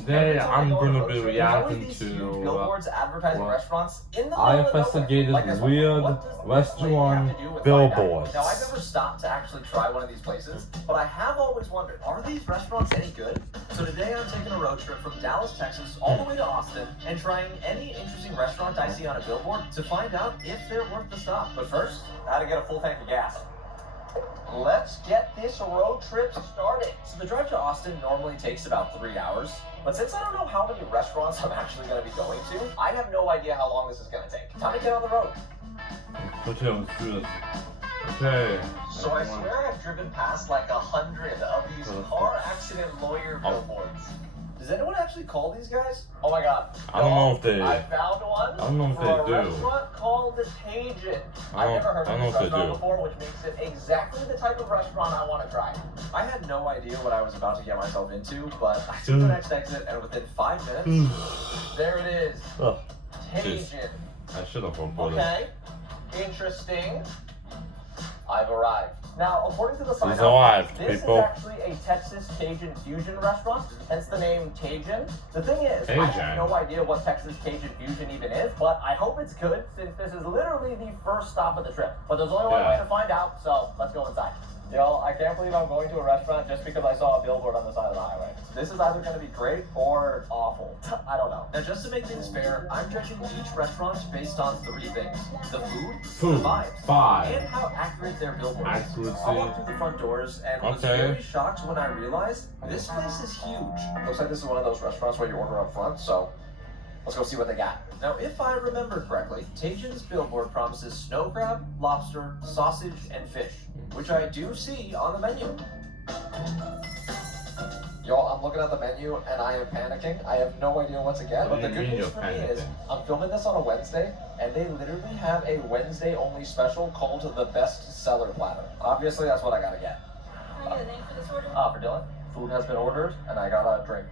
Today I'm gonna be reacting these to billboards advertising restaurants in the I middle of nowhere. investigated Like this one. weird What does restaurant have to do with billboards. Now I've never stopped to actually try one of these places, but I have always wondered, are these restaurants any good? So today I'm taking a road trip from Dallas, Texas, all the way to Austin, and trying any interesting restaurant I see on a billboard to find out if they're worth the stop. But first, how to get a full tank of gas. Let's get this road trip started. So the drive to Austin normally takes about 3 hours, but since I don't know how many restaurants I'm actually going to be going to, I have no idea how long this is going to take. Time to get on the road. Okay, let's do this. Okay. So I swear I've driven past like 100 of these car accident lawyer billboards. Does anyone actually call these guys? Oh my god. I don't know if they. I found one. I don't know if for a they do. restaurant called the Tajin. I've never heard of this restaurant before, which makes it exactly the type of restaurant I want to try. I had no idea what I was about to get myself into, but I took the next exit, and within 5 minutes, there it is. Tajin. I should have gone for Okay. Interesting. I've arrived. Now, according to the sign, this is actually a Texas Cajun fusion restaurant, hence the name Tajin. The thing is, I have no idea what Texas Cajun fusion even is, but I hope it's good since this is literally the first stop of the trip. But there's only one way to find out, so let's go inside. Yo, I can't believe I'm going to a restaurant just because I saw a billboard on the side of the highway. This is either going to be great or awful. I don't know. Now, just to make things fair, I'm judging each restaurant based on 3 things. The food, the vibes, and how accurate their billboard is. I walked through the front doors and was very shocked when I realized this place is huge. Looks like this is one of those restaurants where you order up front, so let's go see what they got. Now, if I remember correctly, Tajin's billboard promises snow crab, lobster, sausage, and fish, which I do see on the menu. Y'all, I'm looking at the menu and I am panicking. I have no idea what to get, but the good news for me is I'm filming this on a Wednesday, and they literally have a Wednesday-only special called the Best Seller Platter. Obviously, that's what I gotta get. Can I get a name for this order? For Dylan. Food has been ordered, and I got a drink.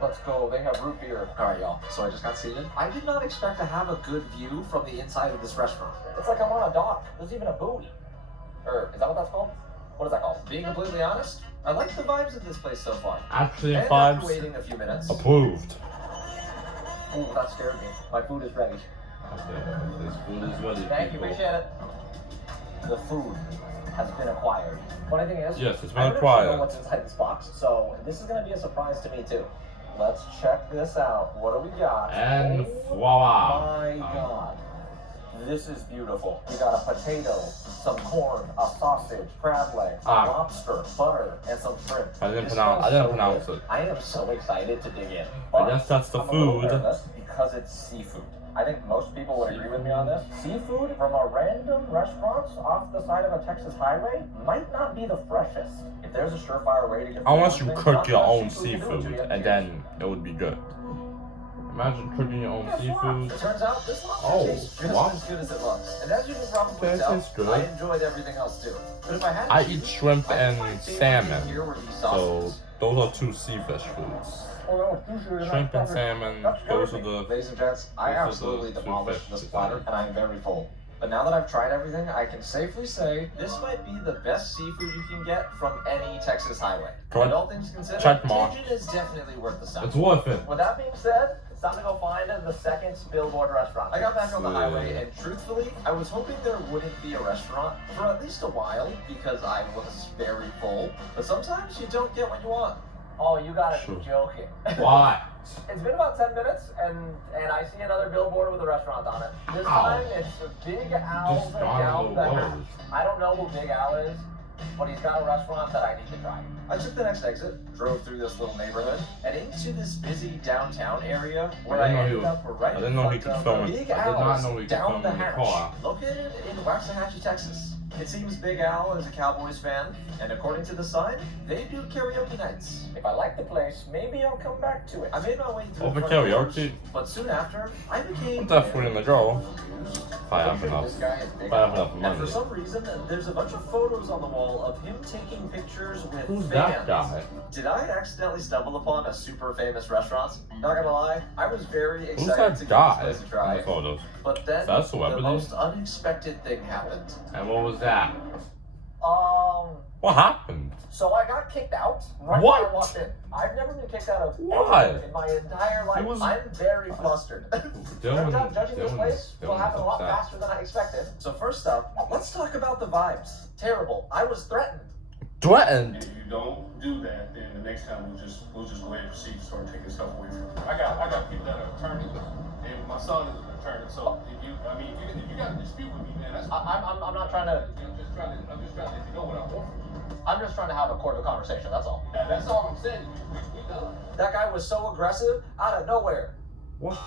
Let's go. They have root beer. All right, y'all. So I just got seated. I did not expect to have a good view from the inside of this restaurant. It's like I'm on a dock. There's even a buoy. Or is that what that's called? What is that called? Being completely honest, I like the vibes of this place so far. Actually, and vibes. After waiting a few minutes. Approved. Ooh, that scared me. My food is ready. Okay, this food is ready. Thank you, appreciate it. The food has been acquired. Funny thing is, yes, it's been acquired. I don't know what's inside this box, so this is going to be a surprise to me too. Let's check this out. What do we got? And voila! My God, this is beautiful. We got a potato, some corn, a sausage, crab legs, lobster, butter, and some shrimp. I didn't pronounce it. I am so excited to dig in. I guess that's the food. Because it's seafood. I think most people would agree with me on this. Seafood from a random restaurant off the side of a Texas highway might not be the freshest. If there's a surefire way to get unless you cook your own seafood, and then it would be good. Imagine cooking your own seafood. It turns out this lobster tastes just as good as it looks. And as you can probably tell, I enjoyed everything else too. But if I eat shrimp and salmon, so those are 2 sea fish foods. Shrimp and salmon, those are the... Ladies and gents, I absolutely demolished this platter, and I'm very full. But now that I've tried everything, I can safely say this might be the best seafood you can get from any Texas highway. And all things considered, Tajin is definitely worth the stop. It's worth it. With that being said, it's time to go find the second billboard restaurant. I got back on the highway, and truthfully, I was hoping there wouldn't be a restaurant for at least a while, because I was very full. But sometimes you don't get what you want. Oh, you gotta be joking. Why? It's been about 10 minutes, and I see another billboard with a restaurant on it. This time, it's Big Al down the hatch. I don't know who Big Al is, but he's got a restaurant that I need to try. I took the next exit, drove through this little neighborhood, and into this busy downtown area where I ended up right in front of Big Al's Down the Hatch, located in Waxahachie, Texas. It seems Big Al is a Cowboys fan, and according to the sign, they do karaoke nights. If I like the place, maybe I'll come back to it. I made my way through the karaoke, but soon after, I became definitely in the go. If I have enough money. And for some reason, there's a bunch of photos on the wall of him taking pictures with Who's fans. that guy? Did I accidentally stumble upon a super famous restaurant? Not gonna lie, I was very excited to give this place a try. Photos? But then the most unexpected thing happened. And what was that? What happened? So I got kicked out right What? when I walked in. I've never been kicked out of Why? anywhere in my entire life. I'm very flustered. Turns out judging this place will happen a lot faster than I expected. So first up, let's talk about the vibes. Terrible. I was threatened. Threatened? If you don't do that, then the next time we'll just go ahead and proceed to start taking stuff away from you. I got people that are attorneys, and my son is an attorney. So if you got a dispute with me, man, that's I'm not trying to. I'm just trying to let you know what I want from you. I'm just trying to have a cordial conversation. That's all. That's all I'm saying. We done. That guy was so aggressive out of nowhere. What?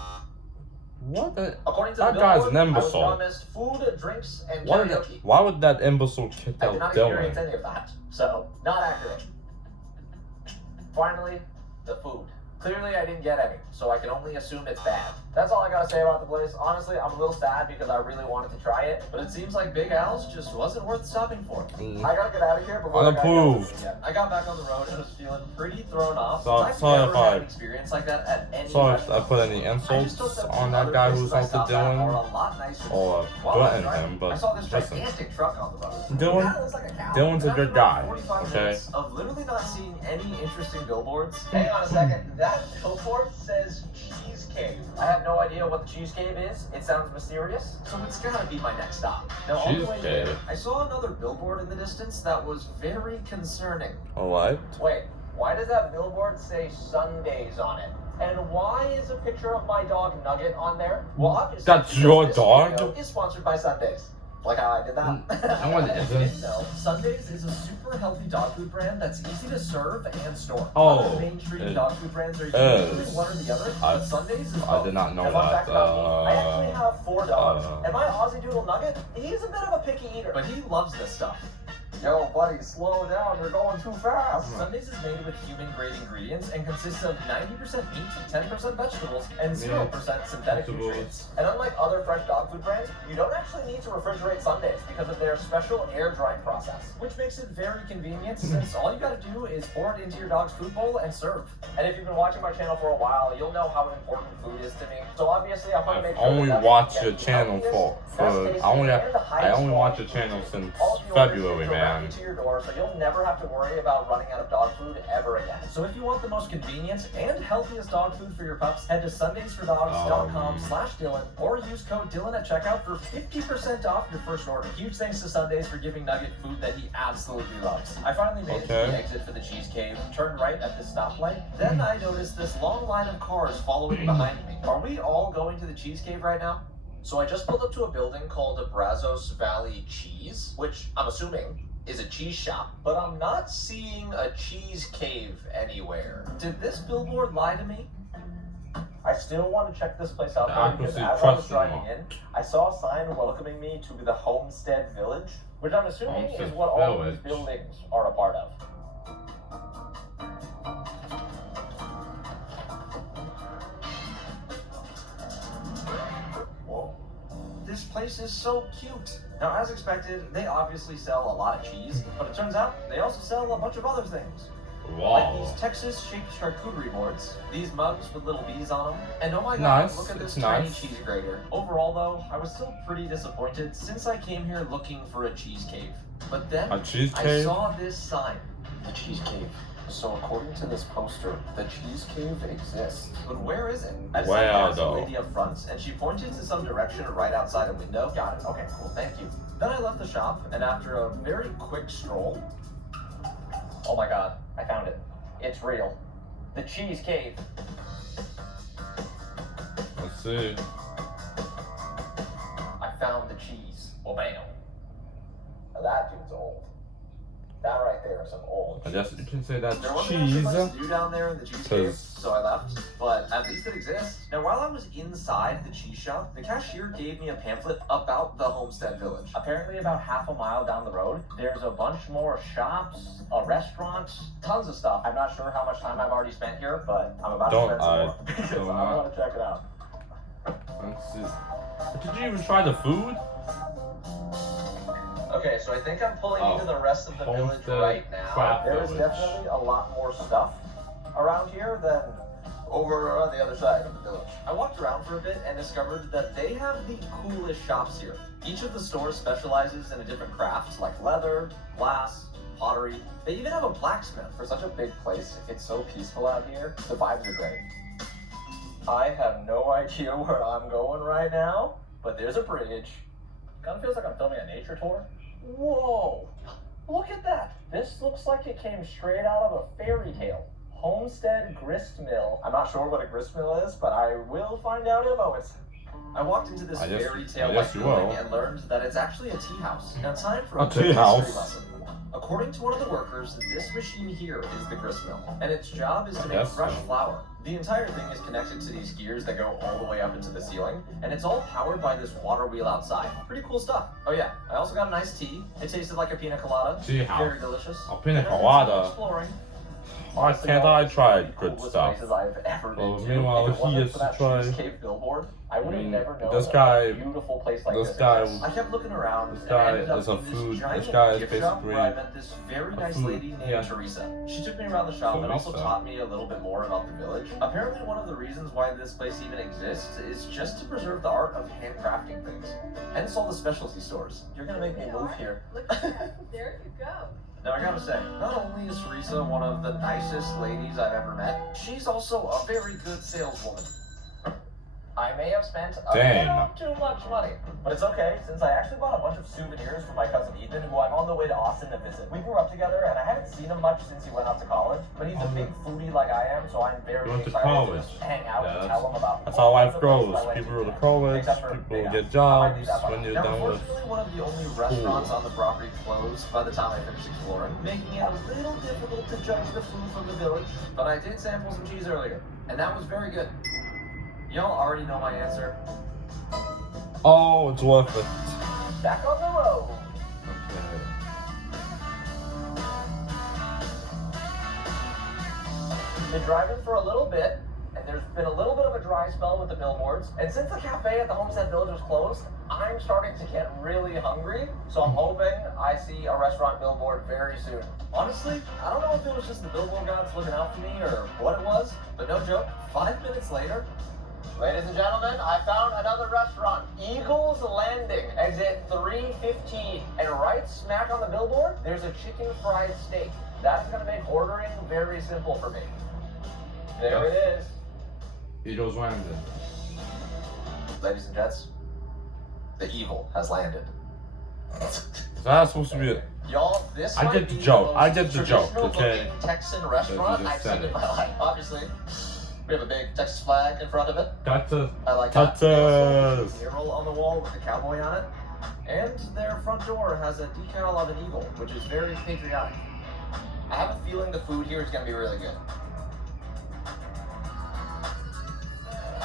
What? According to That the guy's Billboard, an imbecile. I was promised food, drinks, and Why karaoke. would that imbecile kick I out did not experience Dylan? any of that, so not accurate. Finally, the food. Clearly, I didn't get any, so I can only assume it's bad. That's all I gotta say about the place. Honestly, I'm a little sad because I really wanted to try it, but it seems like Big Al's just wasn't worth stopping for. I gotta get out of here before Unapproved. I got back on the road and was feeling pretty thrown off. Sorry I've if never had I- an experience like that at any Sorry if I restaurant. put any I just insults thought that on the that other guy places who's I onto stopped at are Dylan, a lot nicer. or While I was threatened driving, him, but I saw this listen. gigantic truck on the road. Dylan- It kinda looks like a cow. Dylan's a And good after about guy, 45 okay? minutes of literally not seeing any interesting billboards. Hang on a second. That billboard says Cheese Cave. I have no idea what the Cheese Cave is. It sounds mysterious, so it's gotta be my next stop. Now, on the Cheese way Cave. there, I saw another billboard in the distance that was very concerning. Alright. Wait, why does that billboard say Sundays on it? And why is a picture of my dog Nugget on there? Well, obviously, That's because your this dog? video is sponsored by Sundays. Like how I did that. No, it isn't. No, Sundays is a super healthy dog food brand that's easy to serve and store. Oh, Other mainstream it dog food brands are is. usually one or the other, I- but Sundays is I both. did not know And fun that, fact about me, I actually have 4 dogs, uh, and my Aussie Doodle Nugget, he's a bit of a picky eater, but he loves this stuff. Yo, buddy, slow down. You're going too fast. Sundays is made with human-grade ingredients and consists of 90% meat, 10% vegetables, and 0% synthetic vegetables. nutrients. And unlike other fresh dog food brands, you don't actually need to refrigerate Sundays because of their special air drying process, which makes it very convenient since all you gotta do is pour it into your dog's food bowl and serve. And if you've been watching my channel for a while, you'll know how important food is to me. So obviously, I'm gonna I've make sure only that watched Nuggets your get the channel healthiest, for best tasting, I only watched your quality channel food. since All of the orders February, ship man. directly to your door, so you'll never have to worry about running out of dog food ever again. So if you want the most convenient and healthiest dog food for your pups, head to sundaysfordogs.com/Dylan or use code Dylan at checkout for 50% off your first order. Huge thanks to Sundays for giving Nugget food that he absolutely loves. I finally made it to the exit for the Cheese Cave, turned right at the stoplight. Then I noticed this long line of cars following behind me. Are we all going to the Cheese Cave right now? So I just pulled up to a building called Brazos Valley Cheese, which I'm assuming is a cheese shop, but I'm not seeing a cheese cave anywhere. Did this billboard lie to me? I still want to check this place out The though, because accuracy as I was trust driving them. in, I saw a sign welcoming me to the Homestead Village, which I'm assuming is Homestead what all these Village. buildings are a part of. Whoa. This place is so cute. Now, as expected, they obviously sell a lot of cheese, but it turns out they also sell a bunch of other things. Like Wow. these Texas-shaped charcuterie boards, these mugs with little bees on them, and oh my god, Nice, look at this it's tiny nice. cheese grater. Overall though, I was still pretty disappointed since I came here looking for a cheese cave. But then, A cheese I cave? saw this sign, the cheese cave. So according to this poster, the cheese cave exists. But where is it? I Where, asked the though? lady up front, and she pointed to some direction right outside a window. Got it. Okay, cool. Thank you. Then I left the shop, and after a very quick stroll, oh my god, I found it. It's real. The cheese cave. Let's see. I found the cheese. Well, bam. Now that dude's old. That right there is some old I cheese. guess you can say that's There wasn't actually cheese. much to do down there in the cheese cave, 'Cause- so I left. But at least it exists. Now, while I was inside the cheese shop, the cashier gave me a pamphlet about the Homestead Village. Apparently, about half a mile down the road, there's a bunch more shops, a restaurant, tons of stuff. I'm not sure how much time I've already spent here, but I'm about Don't to spend some I- more because I don't want to check it out. Let's see. Did you even try the food? Okay, so I think I'm pulling Oh. into the rest of the village Homestead right now. Craft There is Village. definitely a lot more stuff around here than over on the other side of the village. I walked around for a bit and discovered that they have the coolest shops here. Each of the stores specializes in a different craft, like leather, glass, pottery. They even have a blacksmith. For such a big place, it's so peaceful out here. The vibes are great. I have no idea where I'm going right now, but there's a bridge. Kind of feels like I'm filming a nature tour. Whoa! Look at that! This looks like it came straight out of a fairy tale. Homestead Grist Mill. I'm not sure what a grist mill is, but I will find out in moments. I walked into this fairy tale-like building and learned that it's actually a tea house. Now time for a quick history lesson. According to one of the workers, this machine here is the grist mill, and its job is to make fresh flour. The entire thing is connected to these gears that go all the way up into the ceiling, and it's all powered by this water wheel outside. Pretty cool stuff. Oh yeah, I also got a nice tea. It tasted like a pina colada. Very delicious. A pina colada. Exploring. Why can't I try good stuff? I've ever been to. Meanwhile, If it wasn't he has for to that try. cheesecake billboard, I would have never known This guy, a beautiful place like this guy, exists. I kept looking around. This guy and I ended up is a in this food. giant This guy is gift shop basically where I met this very nice lady named Teresa. She took me around the shop and also taught me a little bit more about the village. Apparently, one of the reasons why this place even exists is just to preserve the art of handcrafting things. Hence all the specialty stores. You're gonna make me move here. Look at that. There you go. Now I gotta say, not only is Teresa one of the nicest ladies I've ever met, she's also a very good saleswoman. I may have spent a little too much money, but it's okay since I actually bought a bunch of souvenirs for my cousin Ethan, who I'm on the way to Austin to visit. We grew up together, and I haven't seen him much since he went off to college, but he's a big foodie like I am, so I'm very excited to just hang out and tell him about that's how life all the goes. places I went People go to, to college, except for people Big get Apple. jobs when you're done with Unfortunately, one of the only restaurants on the property closed by the time I finished exploring, making it a little difficult to judge the food from the village. But I did sample some cheese earlier, and that was very good. Y'all already know my answer. Oh, it's worth it. Back on the road. Been driving for a little bit, and there's been a little bit of a dry spell with the billboards. And since the cafe at the Homestead Village was closed, I'm starting to get really hungry. So I'm hoping I see a restaurant billboard very soon. Honestly, I don't know if it was just the billboard gods looking out for me or what it was, but no joke, 5 minutes later, ladies and gentlemen, I found another restaurant, Eagles Landing, exit 315. And right smack on the billboard, there's a chicken fried steak. That's gonna make ordering very simple for me. There it is. Eagles landed. Ladies and gents, the eagle has landed. That's supposed to be it. Y'all, this I might get the be joke. most I get the joke, traditional okay? looking Texan restaurant just I've said seen in it. my life. Obviously, we have a big Texas flag in front of it. Texas. I like that. Texas. Mural on the wall with a cowboy on it. And their front door has a decal of an eagle, which is very patriotic. I have a feeling the food here is going to be really good.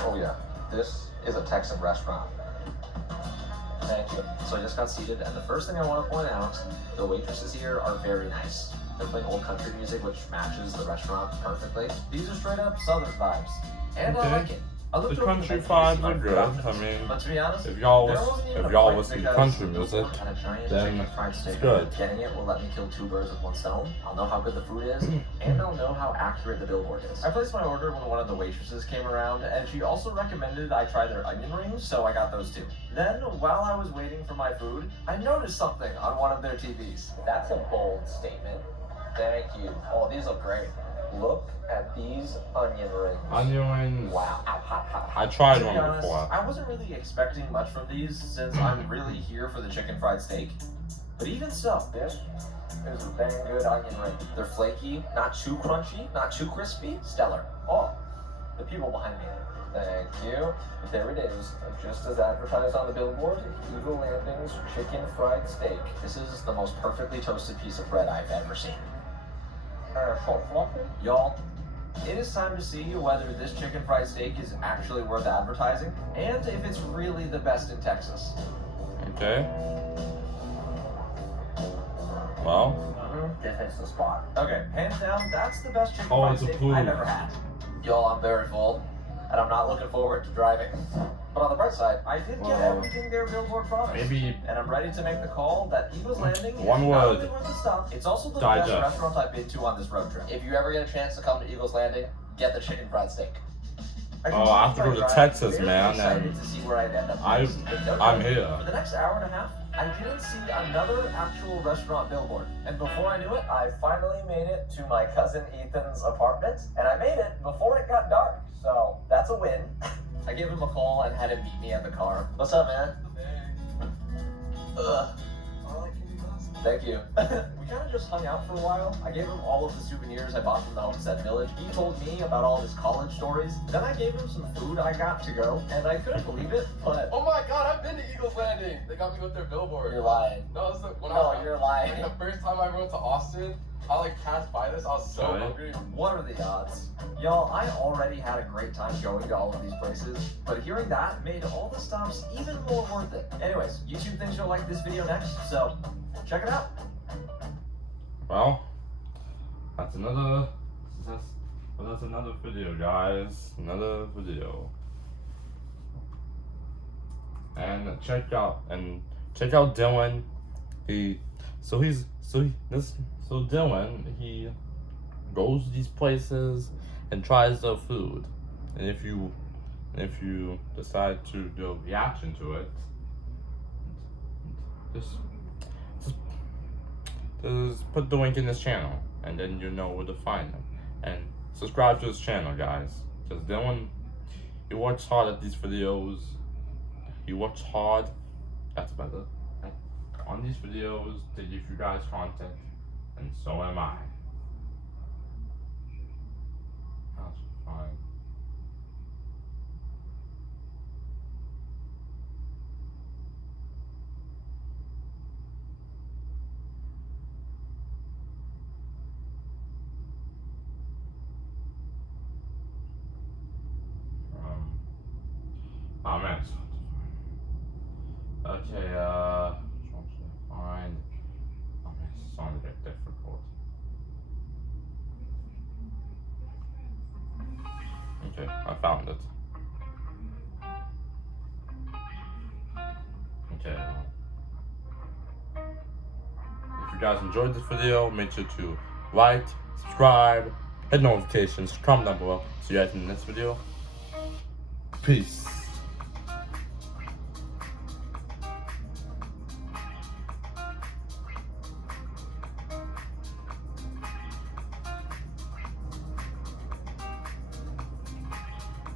Oh yeah, this is a Texan restaurant. Thank you. So I just got seated, and the first thing I want to point out, the waitresses here are very nice. They're playing old country music, which matches the restaurant perfectly. These are straight up Southern vibes, and I like it. I The looked over country menu to see vibes my are good. preferences, I mean, but to be honest, if y'all there wasn't even a listen fight to because country the music, one had a giant then chicken fried steak. it's good. Getting it will let me kill 2 birds with 1 stone. I'll know how good the food is, and I'll know how accurate the billboard is. I placed my order when one of the waitresses came around, and she also recommended I try their onion rings, so I got those too. Then, while I was waiting for my food, I noticed something on one of their TVs. That's a bold statement. Thank you. Oh, these look great. Look at these onion rings. Onion rings. Wow. Ow, hot, hot, hot. I tried To be one honest, before. I wasn't really expecting much from these since I'm really here for the chicken fried steak. But even so, this is a dang good onion ring. They're flaky, not too crunchy, not too crispy. Stellar. Oh, the people behind me. Thank you. There it is, just as advertised on the billboard, Eagle Landing's chicken fried steak. This is the most perfectly toasted piece of bread I've ever seen. Y'all, it is time to see whether this chicken fried steak is actually worth advertising, and if it's really the best in Texas. Okay. Well. This is the spot. Okay, hands down, that's the best chicken Oh, fried it's a steak blue. I've ever had. Y'all, I'm very full, and I'm not looking forward to driving. But on the bright side, I did get everything their billboard promised. Maybe. And I'm ready to make the call that Eagles Landing One is not word. only worth the stop, it's also the Digest. best restaurant I've been to on this road trip. If you ever get a chance to come to Eagles Landing, get the chicken fried steak. Oh, I have to go to Texas, man, Excited and to see where I'd end up I'm next. But no I'm joke, here. For the next hour and a half, I didn't see another actual restaurant billboard. And before I knew it, I finally made it to my cousin Ethan's apartment. And I made it before it got dark. So that's a win. I gave him a call and had him meet me at the car. What's up, man? Ugh. Thank you. We kind of just hung out for a while. I gave him all of the souvenirs I bought from the Homestead Village. He told me about all of his college stories. Then I gave him some food I got to go, and I couldn't believe it, but... Oh my god, I've been to Eagles Landing! They got me with their billboard. You're lying. No, it's when you're lying. Like, the first time I went to Austin, I passed by this, I was so hungry. What are the odds? Y'all, I already had a great time going to all of these places, but hearing that made all the stops even more worth it. Anyways, YouTube thinks you'll like this video next, so check it out. Well, that's another video, guys. Another video. And check out Dylan. Dylan, he goes to these places and tries their food. And if you decide to do a reaction to it, just put the link in his channel, and then you know where to find him. And subscribe to his channel, guys. Because Dylan, he works hard at these videos. He works hard. That's better. On these videos to give you guys content, and so am I. That's fine. Oh man. Okay, fine. Oh man, it's starting to get difficult. Okay, I found it. Okay. If you guys enjoyed this video, make sure to like, subscribe, hit notifications, comment down below. See you guys in the next video. Peace.